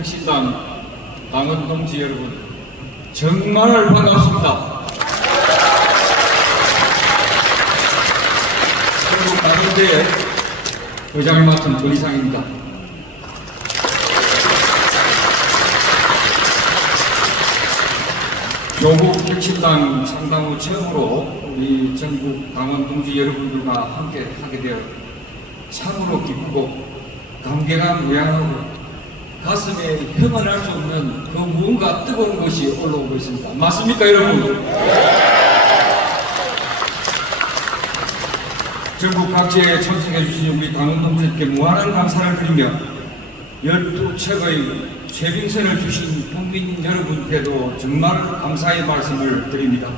혁신당 당원 동지 여러분, 정말 반갑습니다. 전국 당원대회 의장을 맡은 권희상입니다. 조국 혁신당 창당 후 처음으로 우리 전국 당원 동지 여러분들과 함께 하게 되어 참으로 기쁘고 감개가 무량하고 가슴에 형언할 수 없는 그 무언가 뜨거운 것이 올라오고 있습니다. 맞습니까, 여러분? 전국 각지에 참석해 주신 우리 당원 동지들께 무한한 감사를 드리며 12척의 쇄빙선을 주신 국민 여러분께도 정말 감사의 말씀을 드립니다.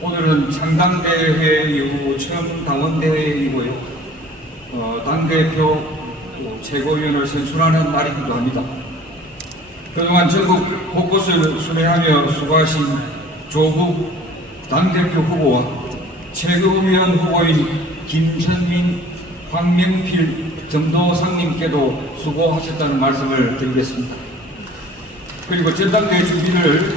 오늘은 창당대회 이후 처음 당원대회이고요. 당대표 최고위원을 선출하는 날이기도 합니다. 그동안 전국 곳곳을 순회하며 수고하신 조국 당대표 후보와 최고위원 후보인 김현민, 황명필, 정도상님께도 수고하셨다는 말씀을 드리겠습니다. 그리고 전당대회 준비를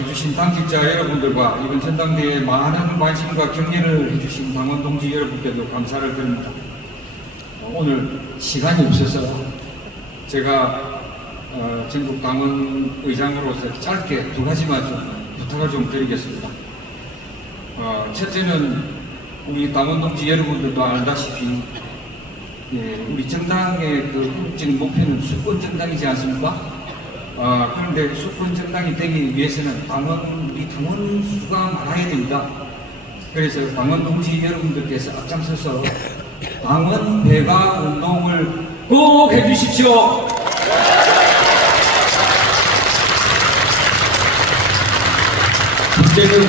해주신 당직자 여러분들과 이번 전당대회에 많은 관심과 격려를 해주신 당원 동지 여러분께도 감사를 드립니다. 오늘 시간이 없어서 제가 전국 당원 의장으로서 짧게 두 가지만 좀 부탁을 좀 드리겠습니다. 첫째는 우리 당원 동지 여러분들도 알다시피 우리 정당의 그 궁극적인 목표는 수권 정당이지 않습니까? 그런데 수권 정당이 되기 위해서는 우리 당원 수가 많아야 됩니다. 그래서 당원 동지 여러분들께서 앞장서서 당원 배가 운동을 꼭 해주십시오. 문제는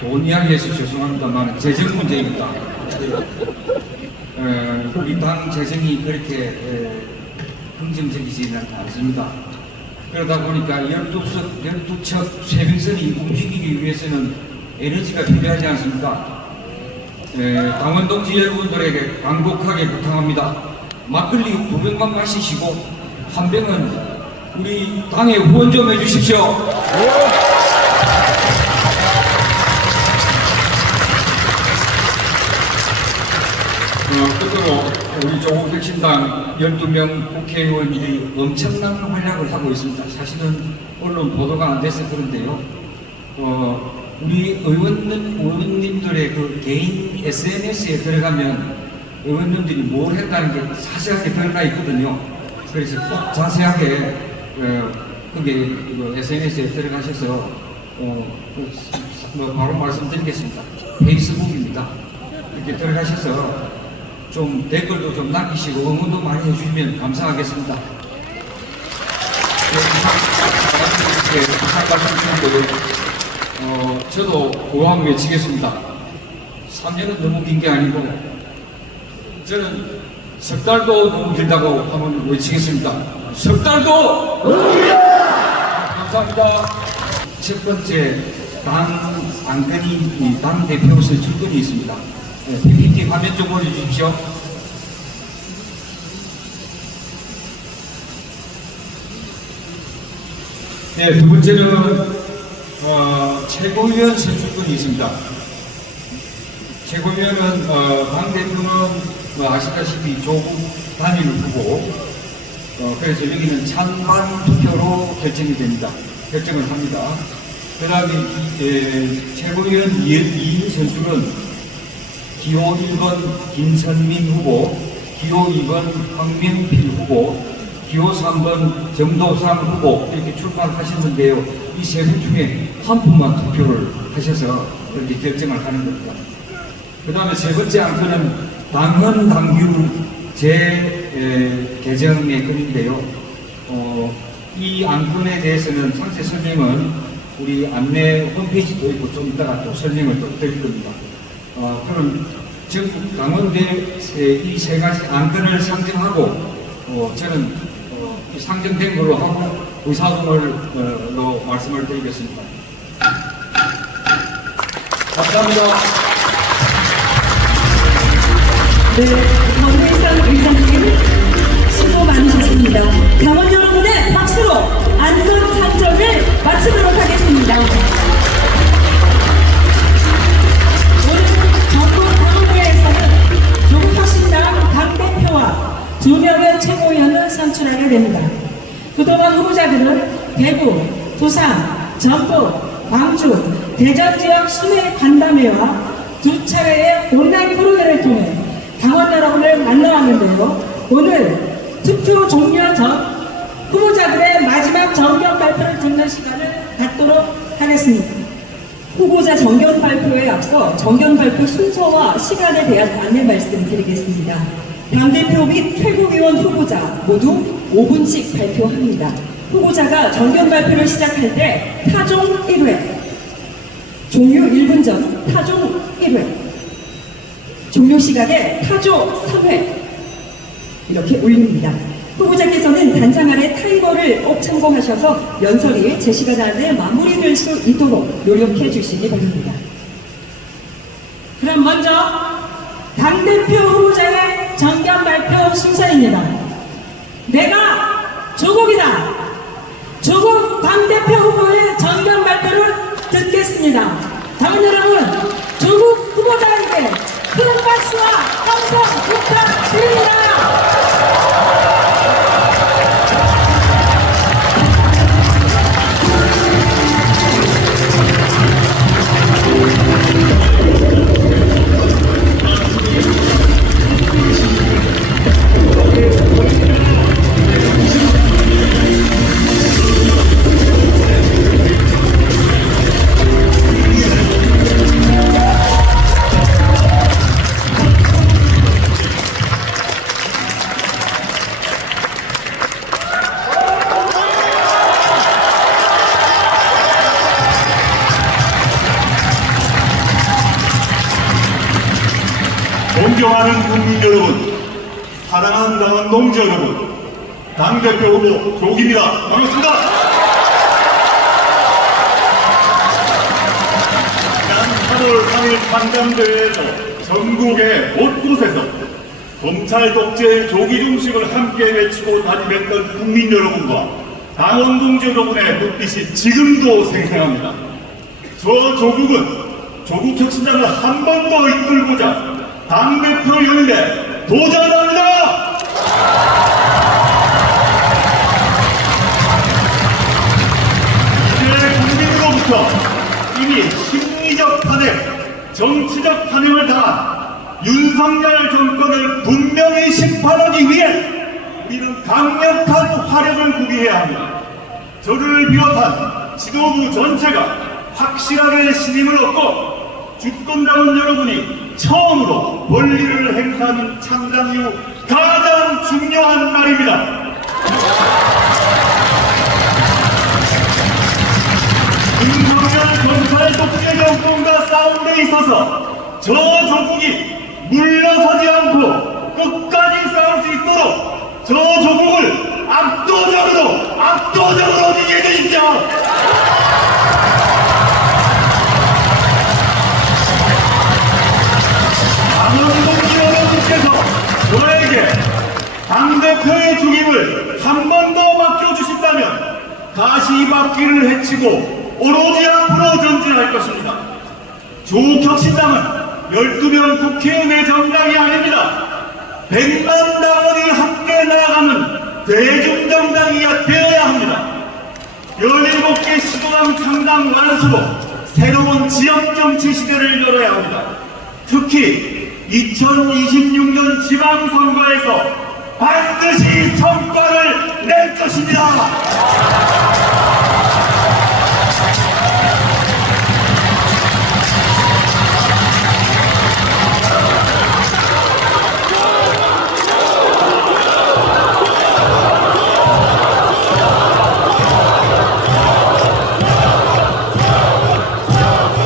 돈 이야기해서 죄송합니다만 재정 문제입니다. 우리 당 재정이 그렇게 긍정적이지는 않습니다. 그러다 보니까 12척 쇄빙선이 움직이기 위해서는 에너지가 필요하지 않습니까? 당원 동지 여러분들에게 간곡하게 부탁합니다. 막걸리 2병만 마시시고 한 병은 우리 당에 후원 좀 해주십시오. 끝으로 우리 조국 혁신당 12명 국회의원들이 엄청난 활약을 하고 있습니다. 사실은 언론 보도가 안 돼서 그런데요. 우리 의원님들의 그 개인 SNS에 들어가면 의원님들이 뭘 했다는 게 자세하게 들어가 있거든요. 그래서 꼭 자세하게 그게 SNS에 들어가셔서 바로 말씀드리겠습니다. 페이스북입니다. 이렇게 들어가셔서 좀 댓글도 좀 남기시고 응원도 많이 해주시면 감사하겠습니다. 저도 고함 외치겠습니다. 3년은 너무 긴 게 아니고 저는 석 달도 너무 길다고 한번 외치겠습니다. 석 달도 감사합니다. 첫 번째 안건이 당 대표 선출권이 있습니다. PPT 화면 좀 보여주십시오. 네, 두 번째는 최고위원 선출권이 있습니다. 최고위원은 당대표는 아시다시피 조국 단일 후보, 그래서 여기는 찬반 투표로 결정을 합니다. 그 다음에 최고위원 2인 선출은 기호 1번 김선민 후보, 기호 2번 황명필 후보, 기호 3번 정도상 후보 이렇게 출마하셨는데요. 이 세 분 중에 한 분만 투표를 하셔서 그렇게 결정을 하는 겁니다. 그 다음에 세 번째 안건은 당헌 당규 재개정의 건인데요. 이 안건에 대해서는 상세 설명은 우리 안내 홈페이지도 있고 좀 이따가 또 설명을 또 드릴 겁니다. 그럼 전국 당원대 이 세 가지 안건을 상정하고 저는 상정된 걸로 하고 의사동으로 말씀을 드리겠습니다. 감사합니다. 네, 권희상 의장님 수고 많으셨습니다. 최고위원을 선출하게 됩니다. 그동안 후보자들은 대구, 부산, 전북, 광주, 대전 지역 순회 간담회와 두 차례의 온라인 프로그램을 통해 당원 여러분을 만나왔는데요. 오늘 투표 종료 전 후보자들의 마지막 정견 발표를 듣는 시간을 갖도록 하겠습니다. 후보자 정견 발표에 앞서 정견 발표 순서와 시간에 대한 안내 말씀드리겠습니다. 당대표 및 최고위원 후보자 모두 5분씩 발표합니다. 후보자가 정견 발표를 시작할 때 타종 1회, 종료 1분 전 타종 1회, 종료 시각에 타조 3회 이렇게 올립니다. 후보자께서는 단상 아래 타이머를 꼭 참고하셔서 연설이 제 시간 안에 마무리될 수 있도록 노력해 주시기 바랍니다. 그럼 먼저 당대표 후보자의 정견 발표 순서입니다. 내가 조국이다. 조국 당대표 후보의 정견 발표를 듣겠습니다. 당원 여러분, 조국 후보자에게 큰 박수와 함성 부탁드립니다. 존경하는 국민 여러분, 사랑하는 당원 동지 여러분, 당대표 후보 조국입니다. 반갑습니다. 지난 8월 3일 판정대회에서 전국의 곳곳에서 검찰 독재의 조기 중심을 함께 외치고 다짐했던 국민 여러분과 당원 동지 여러분의 눈빛이 지금도 생생합니다. 저 조국은 조국 혁신당을 한 번 더 이끌고자 당대표 연대 도전합니다! 이제 국민으로부터 이미 심리적 탄핵, 정치적 탄핵을 당한 윤석열 정권을 분명히 심판하기 위해 우리는 강력한 화력을 구비해야 합니다. 저를 비롯한 지도부 전체가 확실하게 신임을 얻고 주권당원 여러분이 처음으로 권리를 행사하는 창당 이후 가장 중요한 날입니다. 윤석열 검찰 독재 정권과 싸움에 있어서 저 조국이 물러서지 않고 끝까지 싸울 수 있도록 저 조국을 압도적으로 이기게 해주십시오. 당원 동지 여러분께서 저에게 당대표의 중임을 한 번 더 맡겨주신다면 다시 이 바퀴를 헤치고 오로지 앞으로 전진할 것입니다. 조국혁신당은 12명 국회의원의 정당이 아닙니다. 100만 당원이 함께 나아가는 대중정당이 되어야 합니다. 17개 시도당 창당 완수로 새로운 지역정치 시대를 열어야 합니다. 특히 2026년 지방선거에서 반드시 성과를 낼 것입니다.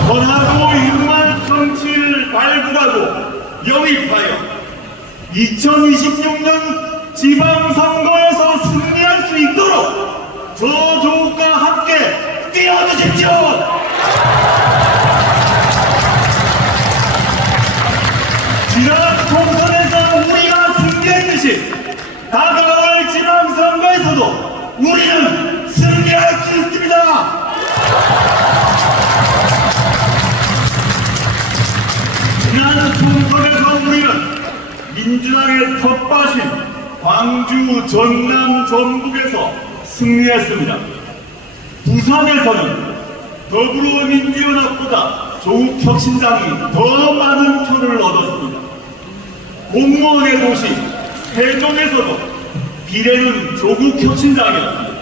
선하고 융한 정치를 발굴하고 영입하여 2026년 지방선거에서 승리할 수 있도록 저 조국과 함께 뛰어주십시오. 지난 총선에서 우리가 승리했듯이 다가올 지방선거에서도 우리는 승리할 수 있습니다. 지난 총선에서 우리는 민주당의 텃밭인 광주, 전남, 전북에서 승리했습니다. 부산에서는 더불어민주연합보다 조국혁신당이 더 많은 표를 얻었습니다. 공무원의 도시 세종에서도 비례는 조국혁신당이었습니다.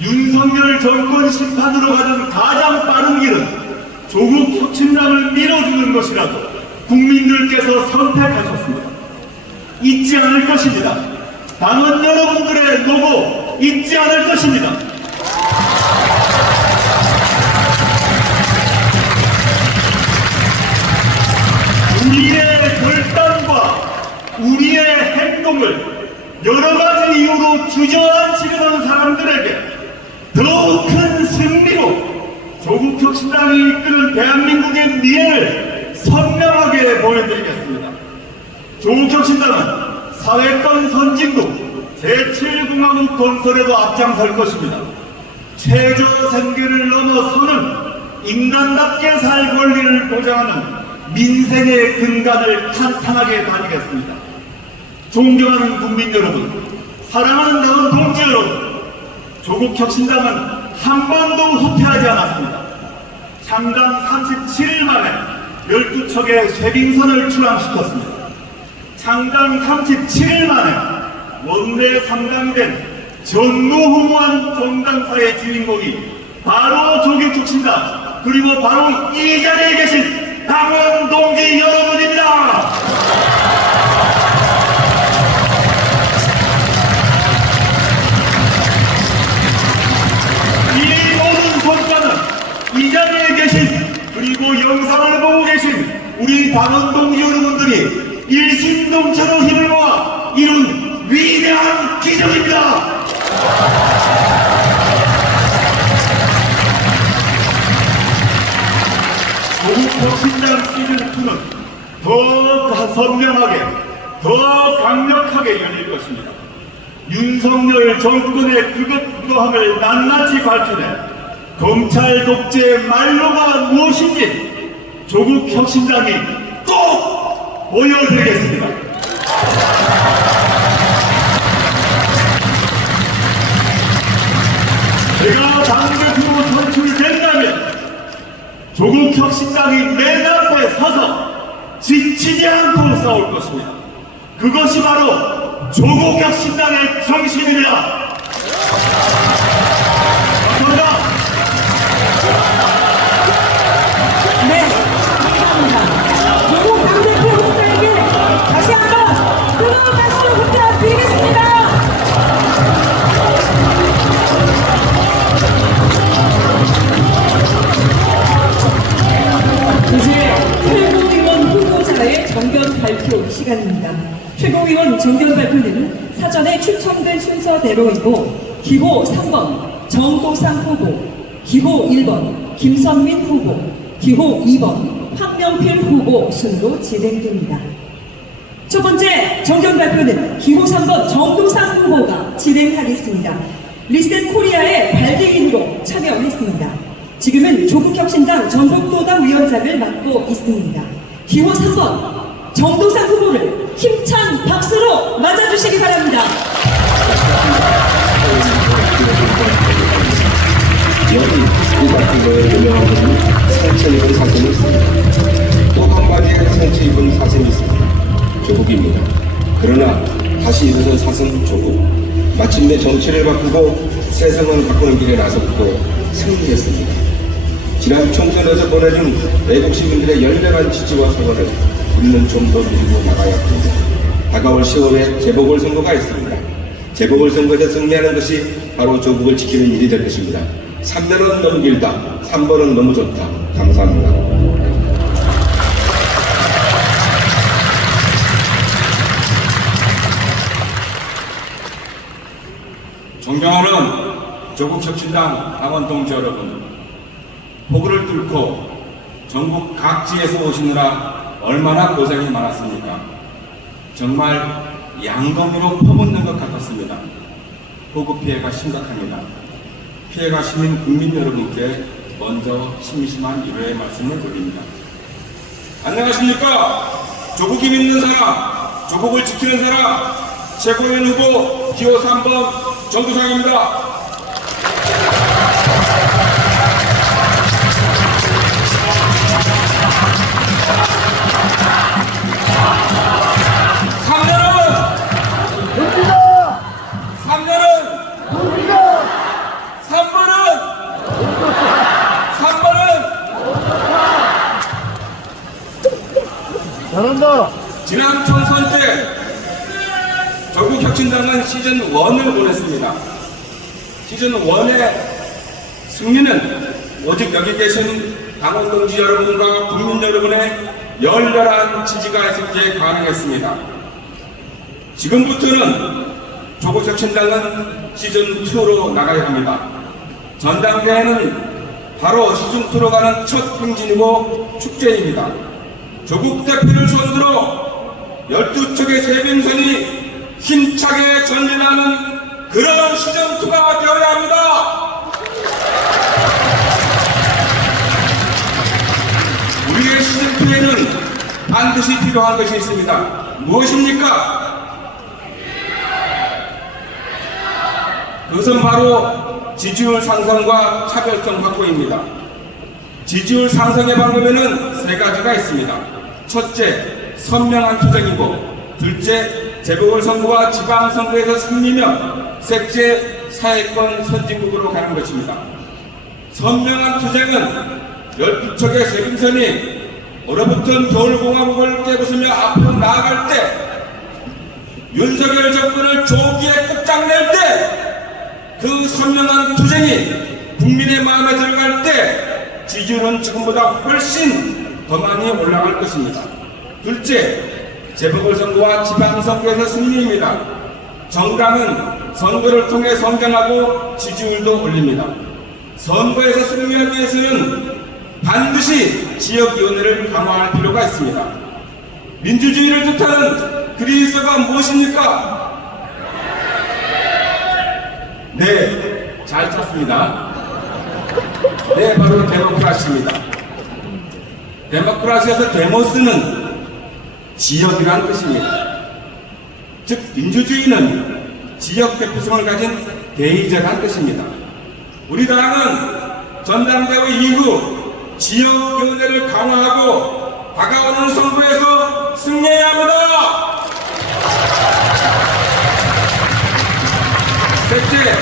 윤석열 정권 심판으로 가는 가장 빠른 길은 조국혁신당을 밀어주는 것이라고 국민들께서 선택하셨습니다. 잊지 않을 것입니다. 당원 여러분들의 노고 잊지 않을 것입니다. 우리의 결단과 우리의 행동을 여러 가지 이유로 주저앉히려는 사람들에게 더 큰 승리로 조국혁신당이 이끄는 대한민국의 미래를 선명하게 보여드리겠습니다. 조국혁신당은 사회권 선진국 제7공화국 건설에도 앞장설 것입니다. 최저 생계를 넘어서는 인간답게 살 권리를 보장하는 민생의 근간을 탄탄하게 다지겠습니다. 존경하는 국민 여러분, 사랑하는 당원 동지 여러분, 조국혁신당은 한 번도 후퇴하지 않았습니다. 창당 37일 만에 12척의 쇄빙선을 출항시켰습니다. 창당 37일 만에 원내 3당이 된 전무후무한 정당사의 주인공이 바로 조국혁신당, 그리고 바로 이 자리에 계신 당원 동지 여러분입니다. 이 모든 성과는 이 자리에 계신, 그리고 영상을 보고 계신 우리 당원 동지 여러분들이 일심동체로 힘을 모아 이룬 위대한 기적입니다. 조국혁신당 시즌2는 더 선명하게, 더 강력하게 열릴 것입니다. 윤석열 정권의 그것그거함을 낱낱이 밝혀내 검찰 독재의 말로가 무엇인지 조국혁신당이 꼭 보여드리겠습니다. 제가 당대표로 선출된다면 조국혁신당이 맨 앞에 서서 지치지 않고 싸울 것입니다. 그것이 바로 조국혁신당의 정신입니다. 감사합니다. 네, 감사합니다. 조국 당대표 후보자에게 다시 한번 뜨거운 박수 부탁드리겠습니다. 이제 최고위원 후보자의 정견 발표 시간입니다. 최고위원 정견 발표는 사전에 추첨된 순서대로이고 기호 3번 정도상 후보, 기호 1번 김선민 후보, 기호 2번 황명필 후보 순으로 진행됩니다. 첫 번째 정견 발표는 기호 3번 정도상 후보가 진행하겠습니다. 리셋 코리아의 발대인으로 참여했습니다. 지금은 조국혁신당 전북도당 위원장을 맡고 있습니다. 기호 3번 정도상 후보를 힘찬 박수로 맞아주시기 바랍니다. 여기 이 같은 거에 유명한 상처 입은 사진이 있습니다. 또 한마디의 상처 입은 사진이 있습니다. 조국입니다. 그러나 다시 일어선 사슴 조국. 마침내 정치를 바꾸고 세상을 바꾸는 길에 나섰고 승리했습니다. 지난 총선에서 보내준 애국 시민들의 열렬한 지지와 사과를 우리는 좀 더 밀고 나가야 합니다. 다가올 10월에 재보궐선거가 있습니다. 재보궐선거에서 승리하는 것이 바로 조국을 지키는 일이 될 것입니다. 3번은 너무 길다, 3번은 너무 좋다. 감사합니다. 존경하는 조국혁신당 당원 동지 여러분, 폭우를 뚫고 전국 각지에서 오시느라 얼마나 고생이 많았습니까? 정말 양동이로 퍼붓는 것 같았습니다. 폭우 피해가 심각합니다. 피해가 시민 국민 여러분께 먼저 심심한 위로의 말씀을 드립니다. 안녕하십니까? 조국이 믿는 사람, 조국을 지키는 사람, 최고위원 후보 기호 3번 정두상입니다. 지난 총선 때 조국혁신당은 시즌 1을 보냈습니다. 시즌 1의 승리는 오직 여기 계신 당원 동지 여러분과 국민 여러분의 열렬한 지지가 있었기에 가능했습니다. 지금부터는 조국혁신당은 시즌 2로 나가야 합니다. 전당대회는 바로 시즌 2로 가는 첫 행진이고 축제입니다. 조국 대표를 선두로 12척의 세빙선이 힘차게 전진하는 그런 시즌2가 되어야 합니다. 우리의 시즌2에는 반드시 필요한 것이 있습니다. 무엇입니까? 그것은 바로 지지율 상승과 차별성 확보입니다. 지지율 상승의 방법에는 세 가지가 있습니다. 첫째, 선명한 투쟁이고, 둘째, 재보궐선거와 지방선거에서 승리면, 셋째, 사회권 선진국으로 가는 것입니다. 선명한 투쟁은 12척의 세빙선이 얼어붙은 겨울공화국을 깨부수며 앞으로 나아갈 때, 윤석열 정권을 조기에 끝장낼 때, 그 선명한 투쟁이 국민의 마음에 들어갈 때 지지율은 지금보다 훨씬 더 많이 올라갈 것입니다. 둘째, 재보궐선거와 지방선거에서 승리입니다. 정당은 선거를 통해 성장하고 지지율도 올립니다. 선거에서 승리하기 위해서는 반드시 지역위원회를 강화할 필요가 있습니다. 민주주의를 뜻하는 그리스어가 무엇입니까? 네, 잘 찾습니다. 네, 바로 데모크라시입니다. 데모크라시에서 데모스는 지역이라는 뜻입니다. 즉, 민주주의는 지역 대표성을 가진 대의제라는 뜻입니다. 우리 당은 전당대회 이후 지역위원회를 강화하고 다가오는 선거에서 승리해야 합니다. 셋째,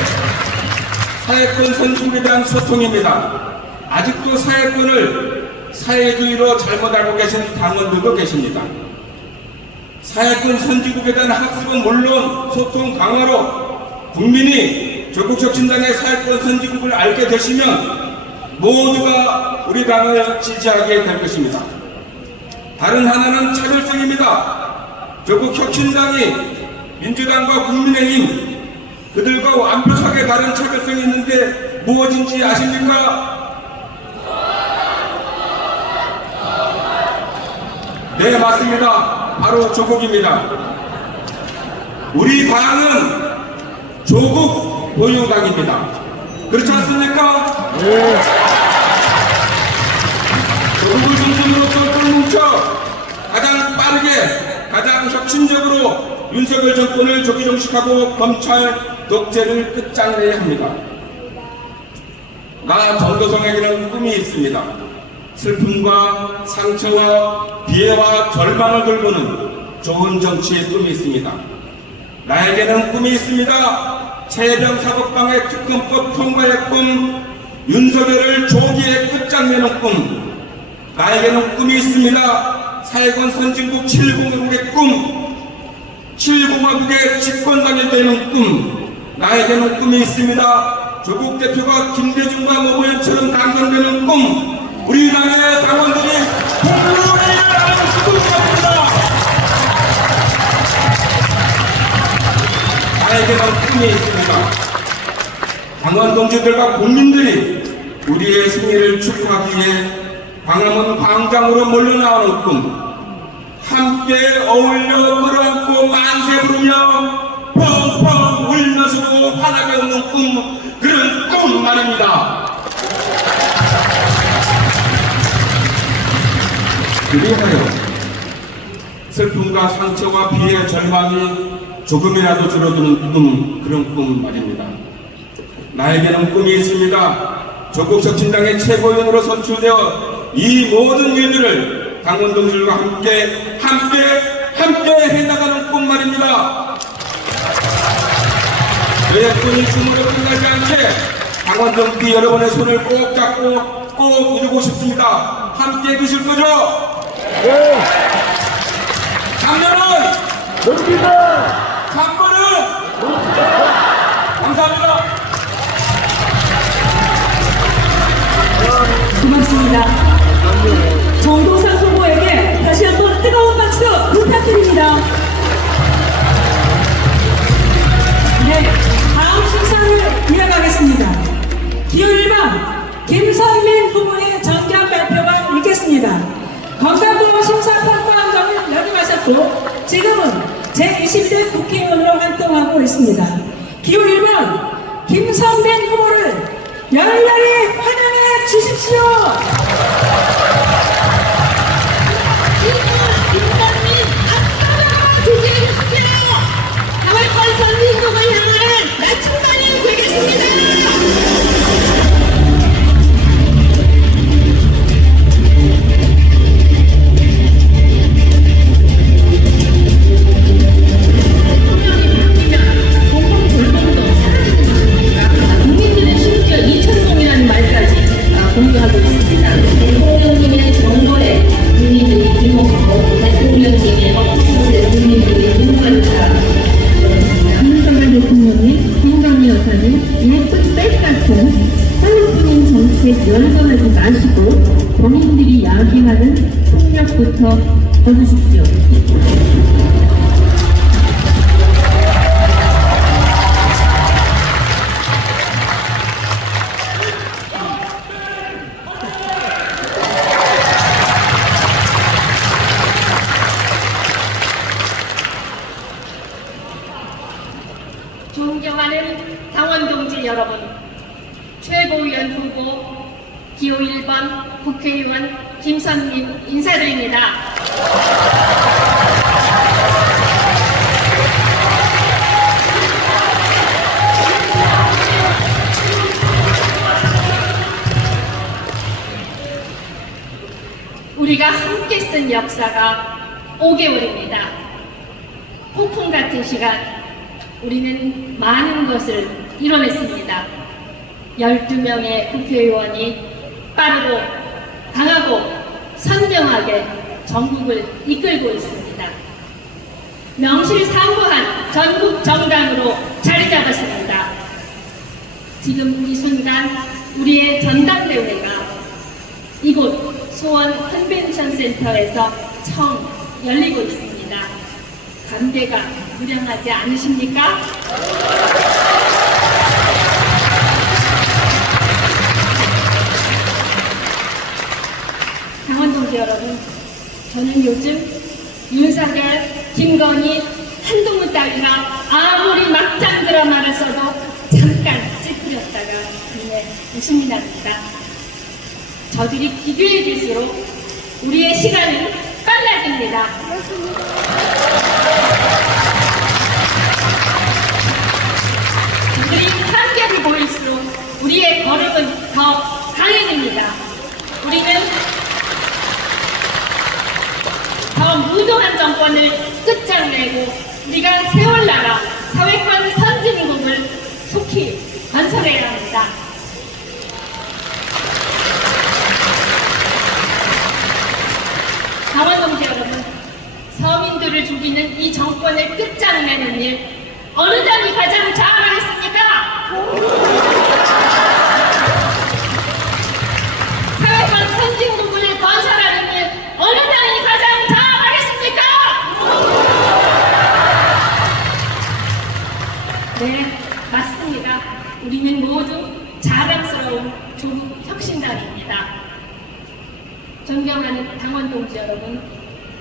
사회권 선진국에 대한 소통입니다. 아직도 사회권을 사회주의로 잘못 알고 계신 당원들도 계십니다. 사회권 선진국에 대한 학습은 물론 소통 강화로 국민이 조국혁신당의 사회권 선진국을 알게 되시면 모두가 우리 당을 지지하게 될 것입니다. 다른 하나는 차별성입니다. 조국혁신당이 민주당과 국민의힘 그들과 완벽하게 다른 차별성이 있는데 무엇인지 아십니까? 네, 맞습니다. 바로 조국입니다. 우리 당은 조국 보유당입니다. 그렇지 않습니까? 네. 조국을 중심으로 똘똘 뭉쳐 가장 빠르게, 가장 혁신적으로 윤석열 정권을 조기종식하고 검찰 독재를 끝장내야 합니다. 나 정도성에게는 꿈이 있습니다. 슬픔과 상처와 비애와 절망을 돌보는 좋은 정치의 꿈이 있습니다. 나에게는 꿈이 있습니다. 최혜병 사법방해 특검법 통과의 꿈, 윤석열을 조기에 끝장내는 꿈. 나에게는 꿈이 있습니다. 사회권 선진국 7공화국의 꿈, 7공화국의 집권당이 되는 꿈. 나에게는 꿈이 있습니다. 조국 대표가 김대중과 노무현처럼 당선되는 꿈. 우리 당의 당원들이 공로해야 하는 꿈입니다. 나에게는 꿈이 있습니다. 당원 동지들과 국민들이 우리의 승리를 축하하기 위해 광화문 광장으로 몰려나오는 꿈. 함께 어울려 끌어안고 만세 부르며 펑펑 울면서도 환하게 웃는 꿈. 그런 꿈 말입니다. 그리하여 슬픔과 상처와 비애 절망이 조금이라도 줄어드는 꿈, 그런 꿈 말입니다. 나에게는 꿈이 있습니다. 조국혁신당의 최고위원으로 선출되어 이 모든 일들을 당원 동지들과 함께 해나가는 꿈 말입니다. 저의 꿈이 꿈으로 끝나지 않게 당원 동지 여러분의 손을 꼭 잡고 꼭 이루고 싶습니다. 함께 해주실 거죠? 네. 작년은 뭡니다. 3번은 뭡니다. 감사합니다. 고맙습니다. 정동상 후보에게 다시 한번 뜨거운 박수 부탁드립니다. 네, 다음 순서를 이어가겠습니다. 기호 1번 김선민 후보의 정견 발표가 있겠습니다. 건강보험 심사평가원장을 역임하셨고 지금은 제22대 국회의원으로 활동하고 있습니다. 기호 1번 김선민 후보를 열렬히 환영해 주십시오. 김선민 아빠가 주시해주십시오. 4월권 선진국을 향하는 나침반이 되겠습니다. 국민들의 심지어 2,000동이라는 말까지 공유하고 있습니다. 대통령님의 정보에 국민들이 주목하고 대통령님의 억수에 국민들이 눈물을 윤석열 대통령이 김건희 여사는 예쁜 백 같은 하루뿐인 정책 열거하지 마시고 본인들이 야기하는 폭력부터 거두십시오. 존경하는 당원 동지 여러분, 최고위원 후보 기호 1번 국회의원 김선민 인사드립니다. 우리가 함께 쓴 역사가 5개월입니다. 폭풍 같은 시간 우리는 많은 것을 이뤄냈습니다. 12명의 국회의원이 빠르고 강하고 선명하게 전국을 이끌고 있습니다. 명실상부한 전국 정당으로 자리 잡았습니다. 지금 이 순간 우리의 전당대회가 이곳 수원 컨벤션 센터에서 처음 열리고 있습니다. 감개가 무량하지 않으십니까? 당원 동지 여러분, 저는 요즘 윤석열, 김건희, 한동훈 따위가 아무리 막장 드라마를 써도 잠깐 찌푸렸다가 이내 웃음이 납니다. 저들이 기괴해질수록 우리의 시간은 빨라집니다. 그들이 한계를 보일수록 우리의 걸음은 더 강해집니다. 우리는 더 무도한 정권을 끝장내고 우리가 세월 나라 사회권 선진국을 속히 건설해야 합니다. 당원 동지 여러분, 서민들을 죽이는 이 정권을 끝장내는 일 어느 당이 가장 잘하겠습니까? 사회권 선진국을 건설하는 일 어느 당이 가장 잘하겠습니까? 네, 맞습니다. 우리는 모두 자랑스러운 조국 혁신당입니다. 존경하는 당원 동지 여러분,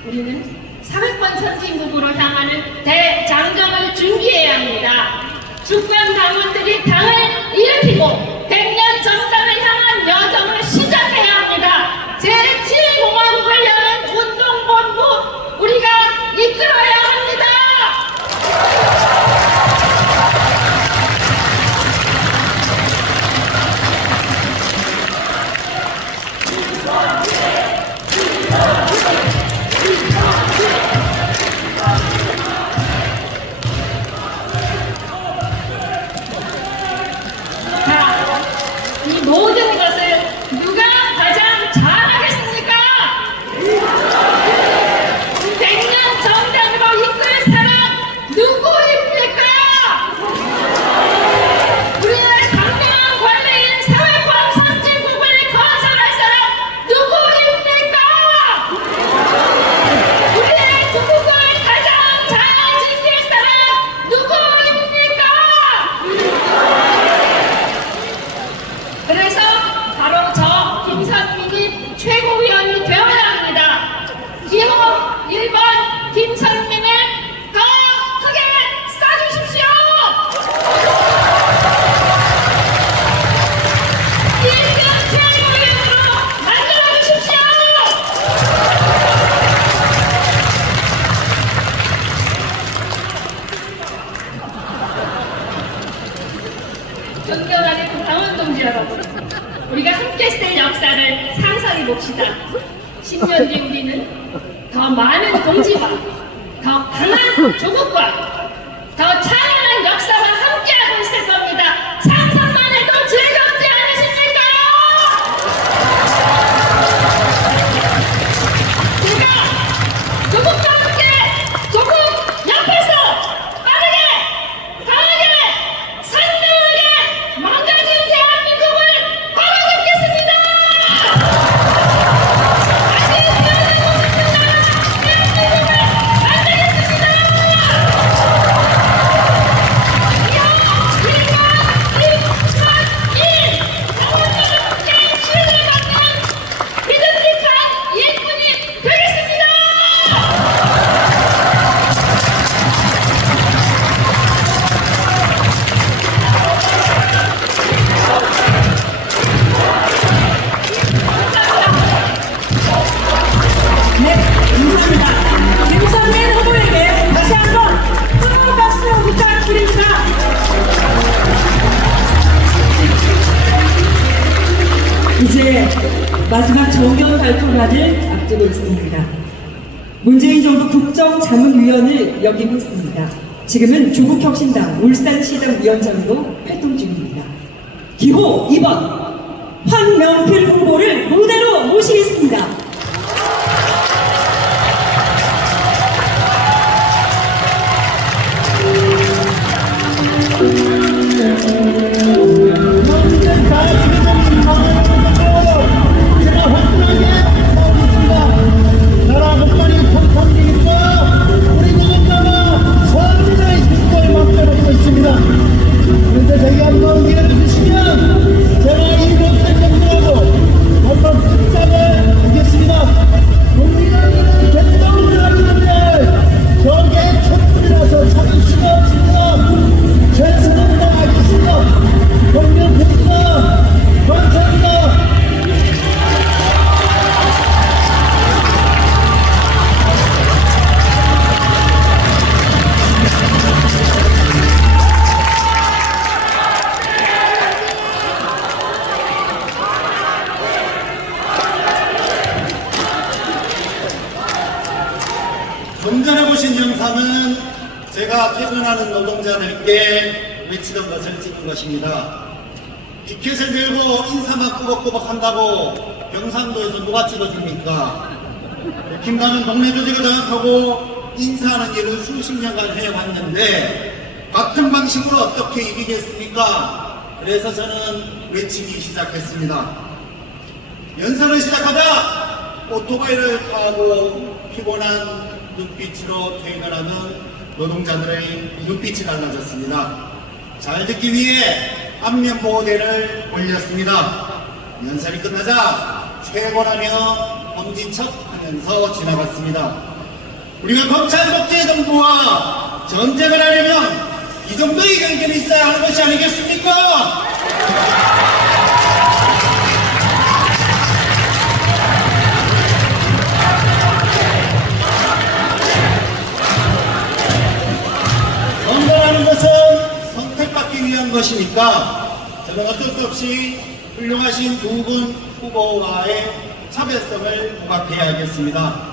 우리는 사회권 선진국으로 향하는 대장정을 준비해야 합니다. 주권 당원들이 당을 일으키고 100년 정당을 향한 여정을 시작해야 합니다. 제7공화국을 향한 운동본부 우리가 이끌어야 합니다. 모든 것을 누가 가장 잘하겠습니까? 100년 정당으로 이끌 사람 누구입니까? 우리나라 강력한 관리인 사회권 선진국을 건설할 사람 누구입니까? 우리의 조국을 가장 잘 지킬 사람 누구입니까? 그래서 바로 저 김선민이 최고위원이 되어야 합니다. 기호 1번 김선민을 더 크게 쏴주십시오. 1등 최고위원으로 만들어주십시오. 존경하는 당원동지 여러분, 우리가 함께 쓸 역사를 상상해 봅시다. 10년 뒤 우리는 더 많은 동지와 더 강한 조국과 더 찬란한 역사와 함께하고 있을 겁니다. 상상만 해도 즐겁지 않으십니까? 제가 조국과 함께 조국 옆에서 빠르게 강하게 선명하게 망가진 대한민국을 걸어뵙겠습니다. 다시 태어나고 대한민국을 만들겠습니다. 믿음직한 일꾼이 되겠습니다. 네, 감사합니다. 김선민 후보에게 다시 한번 뜨거운 박수 부탁드립니다. 이제 마지막 정견 발표만을 앞두고 있습니다. 문재인 정부 국정자문위원을 역임고 있습니다. 지금은 조국혁신당 울산시당 위원장으로 활동 중입니다. 기호 2번 황명필 후보를 무대로 모시겠습니다. 나라 국민이 통합되니까 우리 누군가가 서울의 힘을 맡겨놓고 있습니다. 그런데 저희 한번 기회를 주시면 제가 이 못된 정부하고 한번 끝장을 보겠습니다. 국민의힘은 대통령을 하시는데 저게 촛불이라서 참을 수가 없습니다. 최선을 다하겠습니다. 공명합니다. 감사합니다. 좀 전에 보신 영상은 제가 퇴근하는 노동자들께 외치던 것을 찍은 것입니다. 피켓을 들고 인사만 꾸벅꾸벅 한다고 경상도에서 누가 찍어줍니까? 김남은 동네 조직을 장악하고 인사하는 일을 수십 년간 해왔는데 같은 방식으로 어떻게 이기겠습니까? 그래서 저는 외치기 시작했습니다. 연설을 시작하자 오토바이를 타고 피곤한 눈빛으로 퇴근하는 노동자들의 눈빛이 달라졌습니다. 잘 듣기 위해 안면보호대를 올렸습니다. 연설이 끝나자 최고라며 엄지척하면서 지나갔습니다. 우리가 검찰독재 정부와 전쟁을 하려면 이 정도의 경계는 있어야 하는 것이 아니겠습니까? 선거라는 것은 선택받기 위한 것이니까 저는 어쩔 수 없이 훌륭하신 두 분 후보와의 차별성을 부각해야겠습니다.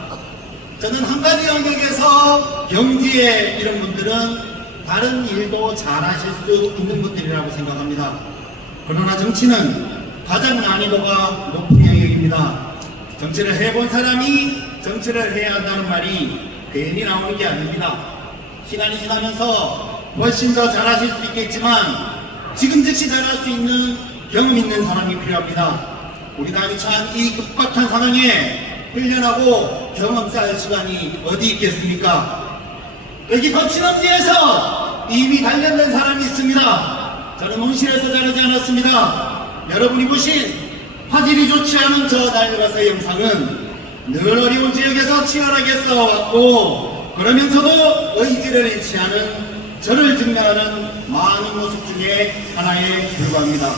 저는 한 가지 영역에서 경지에 이런 분들은 다른 일도 잘하실 수 있는 분들이라고 생각합니다. 그러나 정치는 가장 난이도가 높은 영역입니다. 정치를 해본 사람이 정치를 해야 한다는 말이 괜히 나오는 게 아닙니다. 시간이 지나면서 훨씬 더 잘하실 수 있겠지만 지금 즉시 잘할 수 있는 경험 있는 사람이 필요합니다. 우리 당이 처한 이 급박한 상황에 훈련하고 경험 쌓을 시간이 어디 있겠습니까? 여기 거친 엄지에서 이미 단련된 사람이 있습니다. 저는 온실에서 자라지 않았습니다. 여러분이 보신 화질이 좋지 않은 저 날려가서 영상은 늘 어려운 지역에서 치열하게 싸워왔고 그러면서도 의지를 잃지 않은 저를 증명하는 많은 모습 중에 하나에 불과합니다.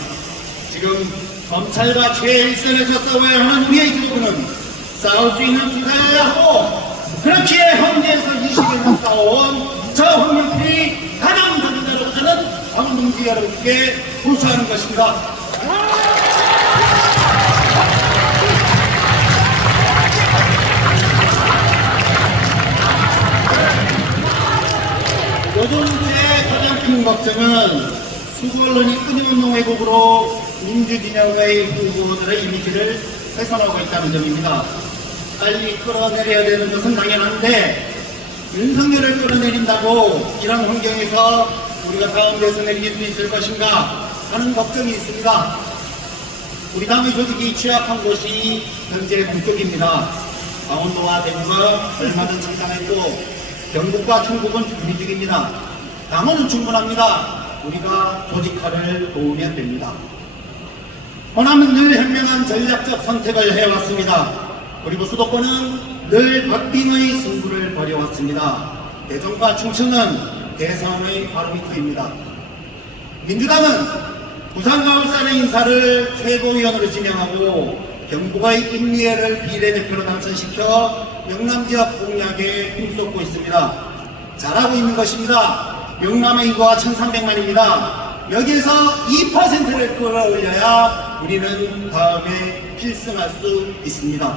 지금 검찰과 최일선에서 싸워야 하는 우리의 기록은 싸울 수 있는 수사여야 하고 그렇게 현재에서 20년 싸워온 저 황명필이 가장 당자라고 저는 강원동지 여러분께 호소하는 것입니다. 요즘 제 가장 큰 걱정은 수구 언론이 끊임없는 왜곡으로 민주진영의 후보들의 이미지를 훼손하고 있다는 점입니다. 빨리 끌어내려야 되는 것은 당연한데 윤석열을 끌어내린다고 이런 환경에서 우리가 다음 대선을 이길 수 있을 것인가 하는 걱정이 있습니다. 우리 당의 조직이 취약한 곳이 현재 동쪽입니다. 강원도와 대구가 얼마 전 성장했고 경북과 충북은 준비 중입니다. 당원은 충분합니다. 우리가 조직화를 도우면 됩니다. 호남은 늘 현명한 전략적 선택을 해왔습니다. 그리고 수도권은 늘 박빙의 승부를 벌여왔습니다. 대전과 충청은 대선의 바로미터입니다. 민주당은 부산과 울산의 인사를 최고위원으로 지명하고 경북의 임미애를 비례대표로 당선시켜 영남지역 공약에 힘쏟고 있습니다. 잘하고 있는 것입니다. 영남의 인구가 1300만입니다. 여기에서 2%를 끌어올려야 우리는 다음에 필승할 수 있습니다.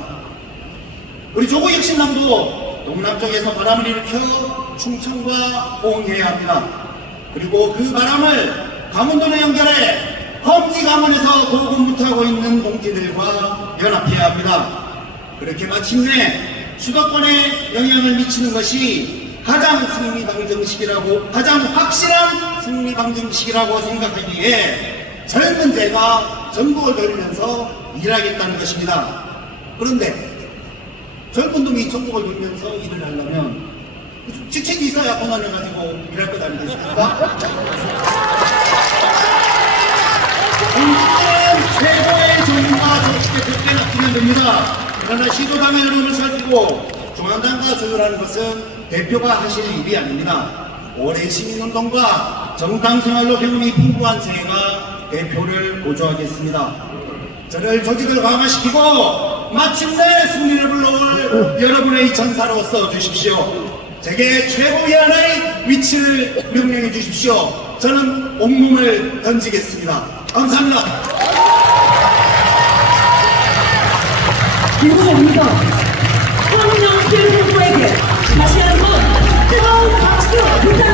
우리 조국 혁신당도 동남쪽에서 바람을 일으켜 충청과 호응해야 합니다. 그리고 그 바람을 강원도로 연결해 험지 강원에서 고군분투하고 있는 동지들과 연합해야 합니다. 그렇게 마침내 수도권에 영향을 미치는 것이 가장 승리방정식이라고 가장 확실한 승리방정식이라고 생각하기에 젊은 대가 전국을 돌면서 일하겠다는 것입니다. 그런데 젊은 놈이 전국을 돌면서 일을 하려면 직책이 있어야 권한을 가지고 일할 것 아니겠습니까? 공직은 최고의 정부가 정치에 그렇게 낚이면 됩니다. 그러나 시도당의 흐름을 살피고 중앙당과 조율하는 것은 대표가 하실 일이 아닙니다. 오랜 시민운동과 정당 생활로 경험이 풍부한 제가 대표를 보조하겠습니다. 저를 조직을 강화시키고 마침내 승리를 불러올 여러분의 전사로서 주십시오. 제게 최고위원의 위치를 명령해 주십시오. 저는 온몸을 던지겠습니다. 감사합니다. 김구정 리더 황명필 후보에게 다시 한번 뜨거운 박수 부탁드립니다.